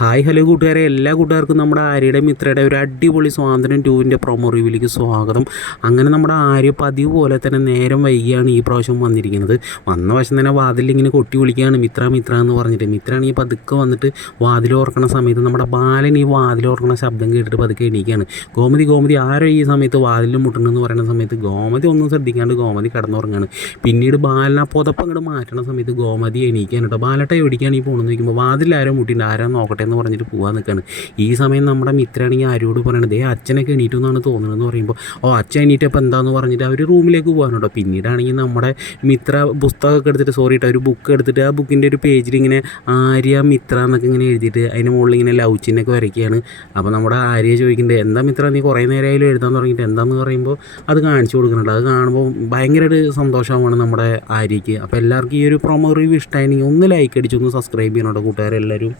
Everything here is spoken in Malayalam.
ഹായ് ഹലോ കൂട്ടുകാരെ, എല്ലാ കൂട്ടുകാർക്കും നമ്മുടെ ആര്യയുടെ മിത്രയുടെ ഒരു അടിപൊളി സ്വാതന്ത്ര്യം 2-ൻ്റെ പ്രൊമോ റിവ്യൂവിലേക്ക് സ്വാഗതം. അങ്ങനെ നമ്മുടെ ആര്യ പതിവ് പോലെ തന്നെ നേരം വൈകിയാണ് ഈ പ്രാവശ്യം വന്നിരിക്കുന്നത്. വന്ന വശം തന്നെ വാതിലിൽ ഇങ്ങനെ കൊട്ടി വിളിക്കുകയാണ് മിത്ര മിത്ര എന്ന് പറഞ്ഞിട്ട്. മിത്രയാണെങ്കിൽ പതുക്കെ വന്നിട്ട് വാതിൽ ഓർക്കണ സമയത്ത് നമ്മുടെ ബാലൻ ഈ വാതിൽ ഓർക്കണ ശബ്ദം കേട്ടിട്ട് പതുക്കെ എണീക്കുകയാണ്. ഗോമതി ഗോമതി ആരോ ഈ സമയത്ത് വാതിലിൽ മുട്ടണമെന്ന് പറയുന്ന സമയത്ത് ഗോമതി ഒന്നും ശ്രദ്ധിക്കാണ്ട് ഗോമതി കിടന്നുറങ്ങാണ്. പിന്നീട് ബാലൻ ആ പുതപ്പ് അങ്ങോട്ട് മാറ്റണ സമയത്ത് ഗോമതി എണീക്കാൻ കേട്ടോ. ബാലട്ട എവിടേക്കാണ് ഈ പോകണമെന്ന് ചോദിക്കുമ്പോൾ വാതിൽ ആരോ മുട്ടിയിട്ട് ആരാ നോക്കട്ടെ എന്ന് പറഞ്ഞിട്ട് പോകാൻ നിൽക്കുകയാണ്. ഈ സമയം നമ്മുടെ മിത്രയാണെങ്കിൽ ആരോട് പറയണത് അച്ഛനൊക്കെ എണീറ്റു എന്നാണ് തോന്നുന്നതെന്ന് പറയുമ്പോൾ അച്ഛൻ എണീറ്റപ്പോൾ എന്താണെന്ന് പറഞ്ഞിട്ട് അവർ റൂമിലേക്ക് പോകാനുണ്ടോ. പിന്നീടാണെങ്കിൽ നമ്മുടെ മിത്ര പുസ്തകമൊക്കെ എടുത്തിട്ട് ഒരു ബുക്ക് എടുത്തിട്ട് ആ ബുക്കിൻ്റെ ഒരു പേജിൽ ഇങ്ങനെ ആര്യ മിത്ര എന്നൊക്കെ ഇങ്ങനെ എഴുതിയിട്ട് അതിൻ്റെ മുകളിൽ ഇങ്ങനെ ലവ് ചിഹ്നൊക്കെ വരയ്ക്കുകയാണ്. അപ്പോൾ നമ്മുടെ ആര്യ ചോദിക്കുന്നുണ്ട് എന്താ മിത്ര നീ കുറേ നേരമായാലും എഴുതാൻ തുടങ്ങിയിട്ട് എന്താണെന്ന് പറയുമ്പോൾ അത് കാണിച്ചു കൊടുക്കുന്നുണ്ട്. അത് കാണുമ്പോൾ ഭയങ്കര ഒരു സന്തോഷമാണ് നമ്മുടെ ആര്യയ്ക്ക്. അപ്പോൾ എല്ലാവർക്കും ഈ ഒരു പ്രൊമോ റിവ്യൂ ഇഷ്ടമായിരുന്നെങ്കിൽ ഒന്ന് ലൈക്ക് അടിച്ചൊന്ന് സബ്സ്ക്രൈബ് ചെയ്യണം കേട്ടോ കൂട്ടുകാരെല്ലാവരും.